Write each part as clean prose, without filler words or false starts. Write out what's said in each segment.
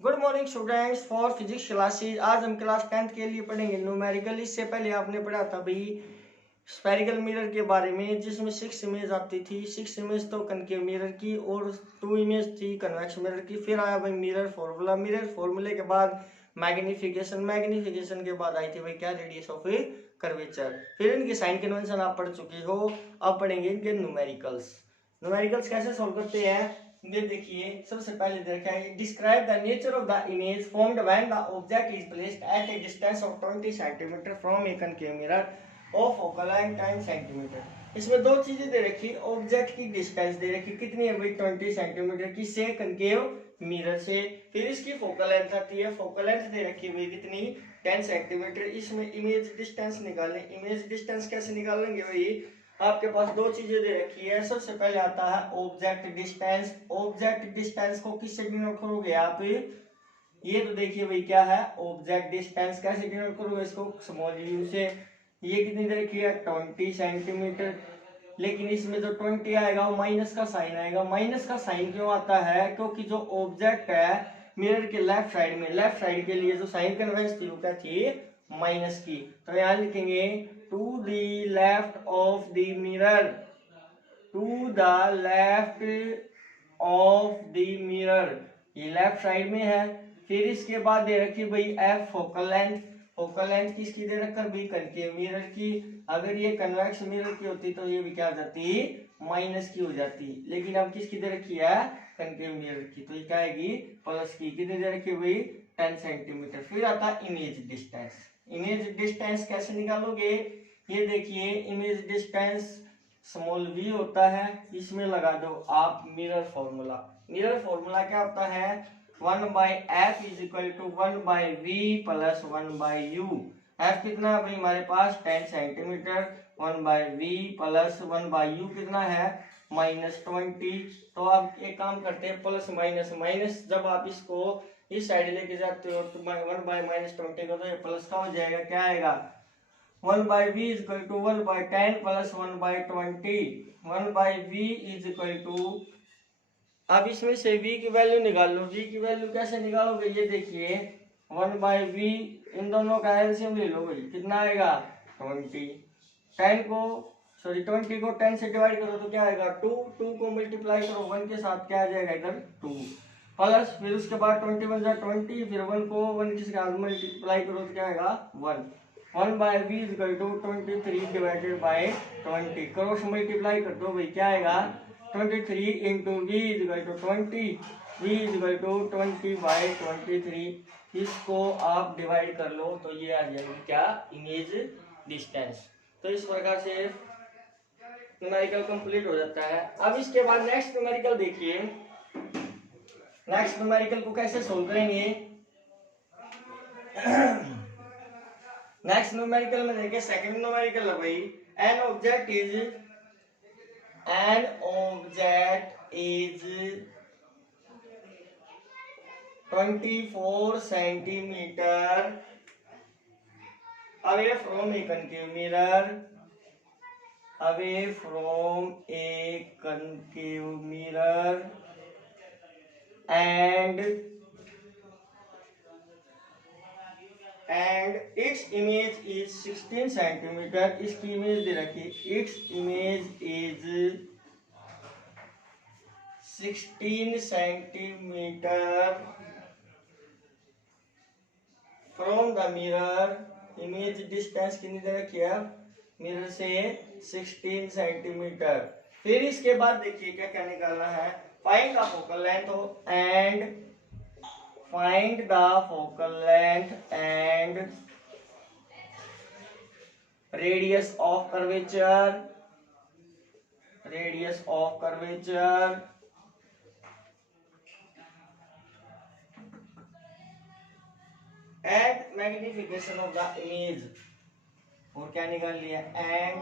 Good morning students for physics classes. आज हम class 10th के लिए पढ़ेंगे न्यूमेरिकल। इससे पहले आपने पढ़ा था भाई स्फेरिकल मिरर के बारे में, जिसमें 6 इमेज आती थी। 6 इमेज तो कनकेव मिरर की और 2 इमेज थी कन्वेक्स मिरर की। फिर आया भाई मिरर फॉर्मूला। मिरर फॉर्मूले के बाद मैग्निफिकेशन। मैग्निफिकेशन के बाद आई थी भाई क्या, रेडियस ऑफ कर्वेचर। फिर इनके साइन कन्वेंशन आप पढ़ चुके हो। अब पढ़ेंगे इनके न्यूमेरिकल्स। न्यूमेरिकल्स कैसे सॉल्व करते हैं ये देखिए। सबसे पहले देखा है describe the nature of the image formed when the object is placed at a distance of 20 centimetre from A concave mirror of focal length 10 centimetre. इसमें दो चीजें दे रखी। ऑब्जेक्ट की डिस्टेंस दे रखी कितनी है भाई 20 सेंटीमीटर की से कनकेव मिरर से। फिर इसकी फोकल लेंथ आती है, फोकल लेंथ दे रखी हुई कितनी 10 सेंटीमीटर। इसमें इमेज डिस्टेंस निकालें। इमेज डिस्टेंस कैसे निकालेंगे भाई, आपके पास दो चीजें दे रखी है। सबसे पहले आता है ऑब्जेक्ट डिस्टेंस। ऑब्जेक्ट डिस्टेंस को किससे डिनोट करोगे आप, ये तो देखिए भाई क्या है ऑब्जेक्ट डिस्टेंस। कैसे डिनोट करोगे इसको, स्मॉल यू से। ये कितनी दे रखी है 20 सेंटीमीटर। लेकिन इसमें जो 20 आएगा वो माइनस का साइन आएगा। माइनस का साइन क्यों आता है, क्योंकि जो ऑब्जेक्ट है मिरर के लेफ्ट साइड में, लेफ्ट साइड के लिए जो साइन कन्वेंशन थी वो क्या थी, माइनस की। तो यहाँ लिखेंगे to the left of the mirror, to the left of the mirror, ये लेफ्ट साइड में है। फिर इसके बाद दे रखी भाई F focal length. Focal length किसकी दे रखा भाई, कनकेव मिरर की। अगर ये कन्वेक्स मिरर की होती तो ये भी क्या हो जाती, माइनस की हो जाती। लेकिन अब किसकी दे रखी है, कनकेव मिरर की, तो ये क्या आएगी प्लस की। कितनी दे रखी भाई 10 सेंटीमीटर। फिर आता इमेज डिस्टेंस। इमेज डिस्टेंस कैसे निकालोगे, ये देखिए इमेज डिस्टेंस स्मॉल v होता है, इसमें लगा दो आप मिरर फॉर्मूला। मिरर फॉर्मूला क्या होता है, 1/f is equal to 1/v plus 1/u। f कितना है भाई हमारे पास 10 सेंटीमीटर, 1/v प्लस 1/u कितना है -20। तो अब एक काम करते हैं प्लस माइनस माइनस, जब आप इसको इस साइड लेके जाते हो तो 1/-20 को तो ये प्लस का हो जाएगा। क्या आएगा 1/v is equal to 1/10 plus 1/20। 1/v is equal to, अब इसमें से v की वैल्यू निकाल लो। v की वैल्यू कैसे निकालोगे, ये देखिए 1/v, इन दोनों का एलसीएम ले लो भाई, कितना आएगा 20। 10 को सॉरी 20 को 10 से डिवाइड करो तो क्या आएगा 2। 2 को मल्टीप्लाई करो 1 के साथ, क्या आ जाएगा इधर 2 प्लस, फिर उसके बाद 20 बन जाए 20, फिर 1 को 1 के साथ मल्टीप्लाई करो तो क्या आएगा 1। 1/v is equal to 23 divided by 20। Cross multiply कर दो भाई, क्या आएगा 23 into v is equal to 20, v is equal to 20/23। इसको आप डिवाइड कर लो तो ये आ जाएगा क्या, इमेज डिस्टेंस। तो इस प्रकार से न्यूमेरिकल कंप्लीट हो जाता है। अब इसके बाद नेक्स्ट न्यूमेरिकल देखिए। नेक्स्ट न्यूमेरिकल को कैसे सोल्व करेंगे, नेक्स्ट न्यूमेरिकल में देखिए सेकंड न्यूमेरिकल है भाई, an object is 24 centimetre away from a concave mirror, away from a concave mirror and its image is 16 centimetre. इसकी इमेज दे रखी, its image is 16 centimetre from the mirror. Image distance कितनी दे रखी है mirror से 16 centimetre. फिर इसके बाद देखिए क्या क्या निकालना है, find the focal length and find the focal length and radius of curvature, radius of curvature and magnification of the image। और क्या निकाल लिया, and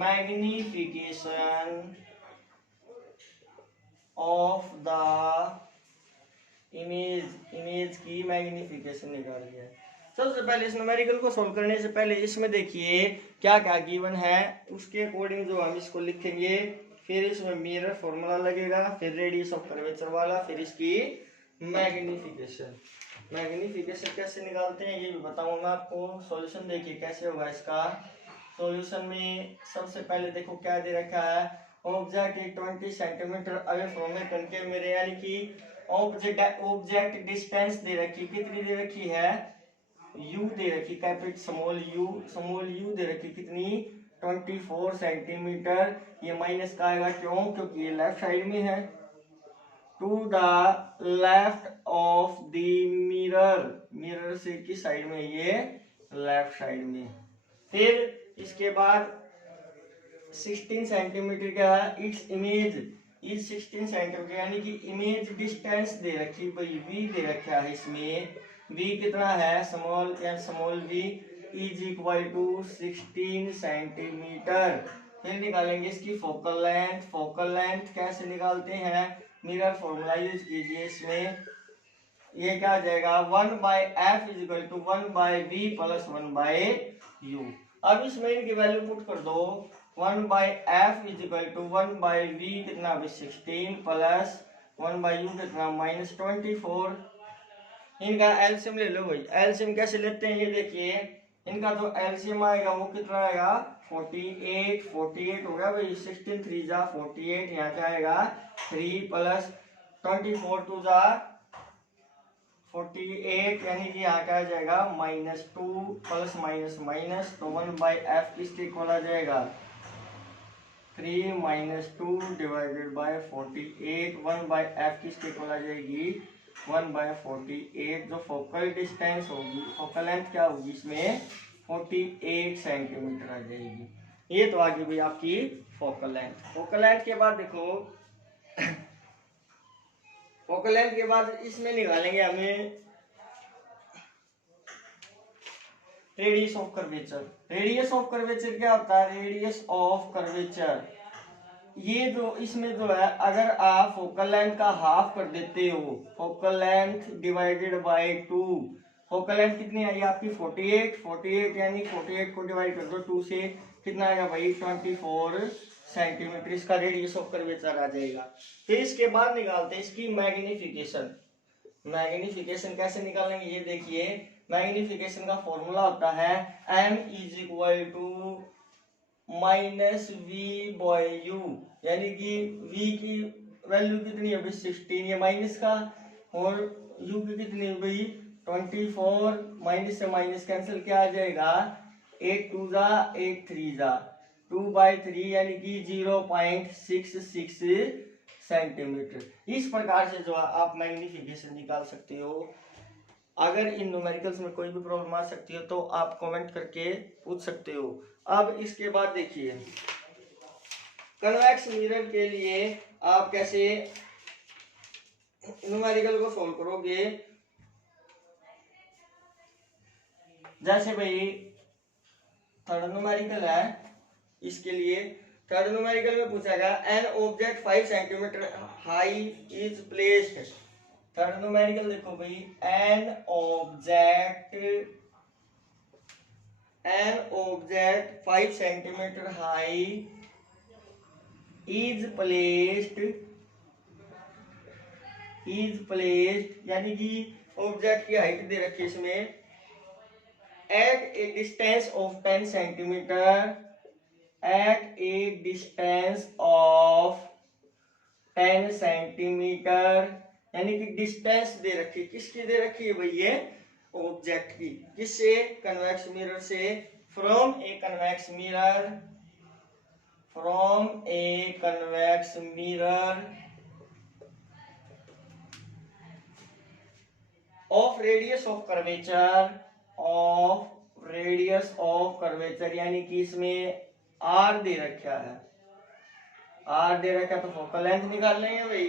magnification of the image की मैग्निफिकेशन निकाल लिया। सबसे पहले इस न्यूमेरिकल को सोल्व करने से पहले इसमें देखिए क्या क्या गिवन है, उसके अकॉर्डिंग जो हम इसको लिखेंगे। फिर इसमें मिरर फॉर्मूला लगेगा, फिर रेडियस ऑफ कर्वेचर वाला, फिर इसकी मैग्निफिकेशन। मैग्निफिकेशन कैसे निकालते हैं ये भी बताऊंगा मैं आपको। सॉल्यूशन देखिए कैसे होगा इसका। सॉल्यूशन में सबसे पहले देखो क्या दे रखा है, object is 20 centimetre away from A concave mirror, यानी कि ऑब्जेक्ट डिस्टेंस दे रखी, कितनी दे रखी है, यू दे रखी, कैपिटल स्मॉल यू दे रखी, कितनी 24 सेंटीमीटर। ये माइनस का आएगा, क्यों, क्योंकि ये लेफ्ट साइड में है। To the left of the mirror, mirror से किस साइड में, ये लेफ्ट साइड में। फिर इसके बाद 16 सेंटीमीटर का इट्स इमेज इज 16 सेंटीमीटर, यानी कि इमेज डिस्टेंस दे रखी भाई, वी दे रखा है इसमें, वी कितना है, small and small V is equal to 16 centimetre. फिर निकालेंगे इसकी फोकल लेंथ। फोकल लेंथ कैसे निकालते हैं, मिरर फॉर्मूला यूज कीजिए इसमें। ये क्या आ जाएगा, 1/f is equal to 1/v plus 1/u। अब इसमें इनकी वैल्यू पुट कर दो, 1/f is equal to 1/v कितना, 16 प्लस 1/u कितना, -24। इनका एलसीएम ले लो भाई। एलसीएम कैसे लेते हैं ये देखिए, इनका जो एलसीएम आएगा वो कितना आएगा, 48 हो गया भाई, 16 3 जा 48, यहाँ क्या आएगा 3 प्लस 24 2 जा 48, यानी कि यहाँ क्या आ जाएगा -2 प्लस माइनस, तो 1/f किसके इक्वल आ जाएगा, 3 - 2 डिवाइडेड बाय 48, 1/f किसके इक्वल आ जाएगी, 1/48। जो फोकल डिस्टेंस होगी, फोकल लेंथ क्या होगी इसमें, 48 सेंटीमीटर आ जाएगी। ये तो आगे भी आपकी फोकल लेंथ। फोकल लेंथ के बाद देखो, फोकल लेंथ के बाद इसमें निकालेंगे हमें radius of curvature. Radius of curvature क्या होता है, रेडियस ऑफ कर्वेचर, ये जो इसमें जो है, अगर आप फोकल लेंथ का हाफ कर देते हो, focal length divided by 2, focal length कितनी आई आपकी 48, यानी 48 को डिवाइड कर दो 2 से, कितना आएगा भाई 24 सेंटीमीटर, इसका रेडियस ऑफ कर्वेचर आ जाएगा। फिर इसके बाद निकालते हैं इसकी मैग्निफिकेशन। मैग्निफिकेशन कैसे निकालेंगे ये देखिए, मैग्निफिकेशन का फॉर्मूला होता है m is equal to -v/u, यानी कि v की वैल्यू कितनी है भाई 16, ये माइनस का, और u की कितनी है भाई 24, माइनस से माइनस कैंसिल, क्या आ जाएगा 8 2 जा 8 3 जा 2/3, यानी कि 0.66 सेंटीमीटर। इस प्रकार से जो आप मैग्निफिकेशन निकाल सकते हो। अगर इन न्यूमेरिकल्स में कोई भी प्रॉब्लम आ सकती है तो आप कमेंट करके पूछ सकते हो। अब इसके बाद देखिए, कन्वेक्स मिरर के लिए आप कैसे न्यूमेरिकल को सॉल्व करोगे। जैसे भाई थर्ड न्यूमेरिकल है, इसके लिए थर्ड न्यूमेरिकल में पूछा गया an object 5 centimetre high is placed. Third numerical देखो भाई, an object 5 centimetre high is placed, यानी कि ऑब्जेक्ट की हाइट दे रखी है इसमें, at a distance of 10 centimetre, at a distance of 10 centimetre, यानी कि डिस्टेंस दे रखी है, किसकी दे रखी है भाई, ये ऑब्जेक्ट की, किससे, कन्वेक्स मिरर से, from a convex mirror, of radius of curvature, यानी कि इसमें आर दे रखा है, तो फोकल लेंथ निकाल लेंगे भाई।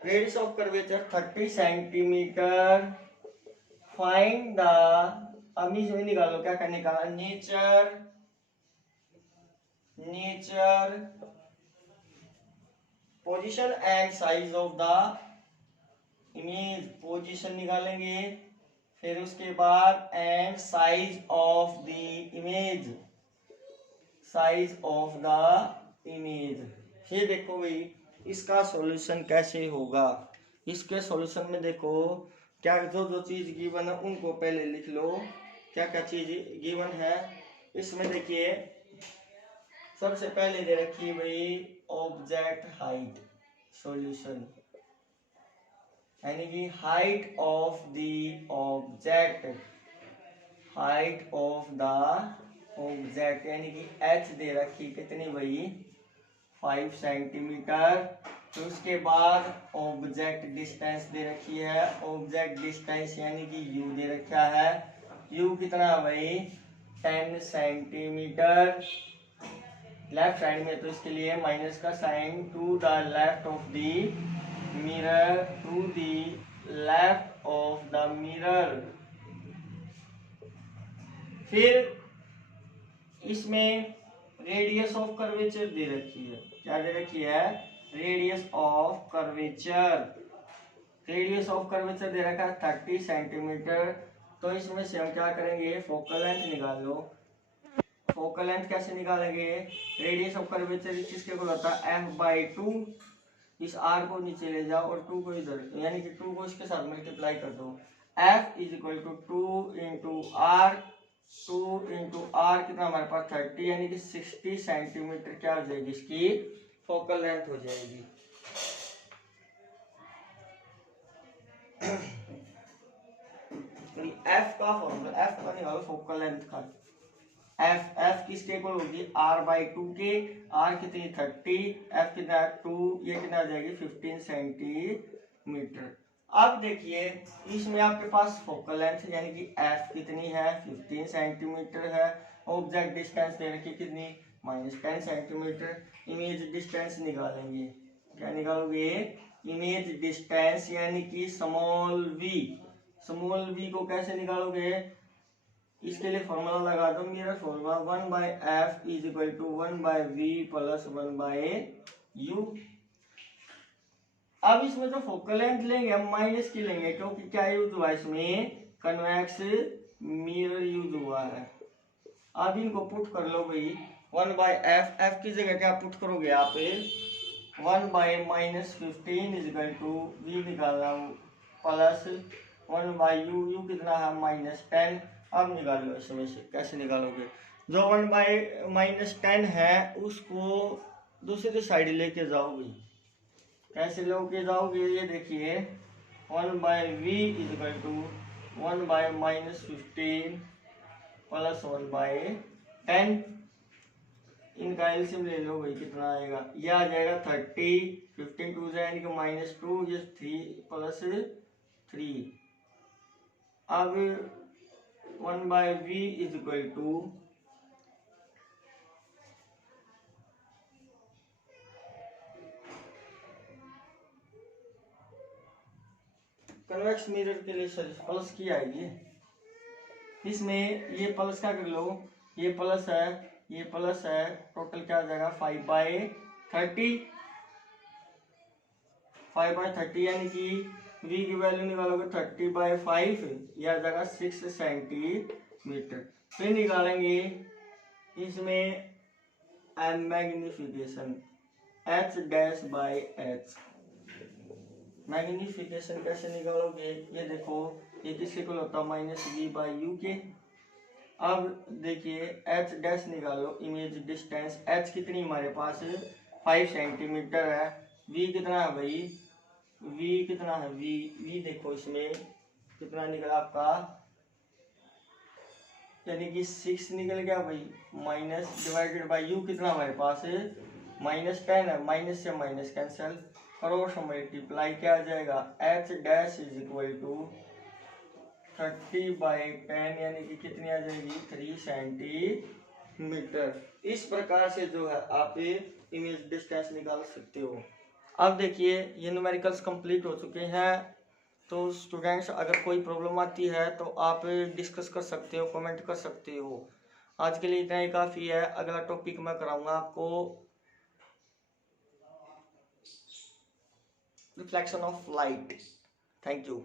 Radius of curvature 30 centimetre, find the, अब इसमें निकालो क्या करने का, nature position and size of the image, position निकालेंगे, फिर उसके बाद and size of the image, ये देखो भाई इसका सॉल्यूशन कैसे होगा। इसके सॉल्यूशन में देखो क्या जो जो चीज गिवन है उनको पहले लिख लो, क्या क्या चीज गिवन है। इसमें देखिए सबसे पहले दे रखी है भाई ऑब्जेक्ट हाइट, सॉल्यूशन यानी कि height of the object, height of the object यानी कि h दे रखी कितनी भाई 5 सेंटीमीटर। तो उसके बाद ऑब्जेक्ट डिस्टेंस दे रखी है, ऑब्जेक्ट डिस्टेंस यानी कि u दे रखा है, u कितना भाई 10 सेंटीमीटर। लेफ्ट साइड में तो इसके लिए माइनस का sign, to the left of the mirror, to the left of the mirror. फिर इसमें रेडियस ऑफ कर्वेचर दे रखी है, क्या दे रखी है radius of curvature, radius of curvature दे रखा है 30 सेंटीमीटर। तो इसमें से हम क्या करेंगे फोकल लेंथ निकाल लो। फोकल लेंथ कैसे निकालेंगे, रेडियस ऑफ कर्वेचर इस चीज के इक्वल होता है f/2, इस r को नीचे ले जाओ और 2 को इधर, यानी कि 2 को इसके साथ मल्टीप्लाई कर दो। f is equal to 2 into R, 2 into R कितना हमारे पास 30 यानी कि 60 सेंटीमीटर क्या हो जाएगी इसकी फोकल लेंथ हो जाएगी। एफ का फॉर्मूला, एफ का निकालो फोकल लेंथ का, एफ किसके इक्वल होगी r/2 के, r कितनी 30, एफ कितना 2, ये कितना आ जाएगी 15 सेंटीमीटर। अब देखिए इसमें आपके पास फोकल लेंथ यानी कि एफ कितनी है 15 सेंटीमीटर है, ऑब्जेक्ट डिस्टेंस दे रखी कितनी -10 सेंटीमीटर। इमेज डिस्टेंस निकालेंगे, क्या निकालोगे इमेज डिस्टेंस यानी कि स्मॉल वी, स्मॉल वी को कैसे निकालोगे, इसके लिए फॉर्मूला लगा दो, मेरा formula 1/f is equal to 1/v plus 1/u। अब इसमें जो फोकल लेंथ लेंगे हम माइनस की लेंगे, क्योंकि क्या यूज हुआ इसमें कन्वेक्स मिरर यूज हुआ है। अब इनको पुट कर लो भाई 1/f, f की जगह क्या पुट करोगे आप 1/-15 इज इक्वल टू v निकालना प्लस 1/u, u कितना है -10। अब निकाल लो इसमें से, कैसे निकालोगे, जो 1/-10 है उसको दूसरी साइड लेके जाओगे, कैसे लेके जाओगे ये देखिए 1/v is equal to 1/-15 plus 1/10, इनका एलसीएम ले लो भाई कितना आएगा, ये आ जाएगा 30, 15 2 यानी कि -2, ये 3 प्लस 3। अब 1/v is equal to convex mirror के लिए प्लस की आएगी, इसमें ये प्लस क्या कर लो, ये प्लस है ये प्लस है, टोटल क्या आ जाएगा 5/30, 5/30 यानी कि v की वैल्यू निकालोगे 30/5, यह आ जाएगा 6 सेंटीमीटर। फिर निकालेंगे इसमें मैग्निफिकेशन h-h, मैग्निफिकेशन कैसे निकालोगे, ये देखो ये किसके इक्वल होता है -v/u के। अब देखिए h' निकालो, इमेज डिस्टेंस h कितनी हमारे पास 5 सेंटीमीटर है, v कितना है भाई v कितना है v देखो इसमें कितना निकला आपका, यानी कि 6 निकल गया भाई, माइनस डिवाइडेड बाय u कितना हमारे पास -10 है, माइनस से माइनस कैंसिल करो, सो मल्टीप्लाई क्या आ जाएगा h' इज इक्वल टू 30/10 यानी कि कितनी आ जाएगी 3 सेंटीमीटर। इस प्रकार से जो है आप इमेज डिस्टेंस निकाल सकते हो। अब देखिए ये न्यूमेरिकल्स कंप्लीट हो चुके हैं, तो स्टूडेंट्स अगर कोई प्रॉब्लम आती है तो आप डिस्कस कर सकते हो, कमेंट कर सकते हो। आज के लिए इतना ही काफ़ी है, अगला टॉपिक मैं कराऊंगा आपको reflection of light. Thank you.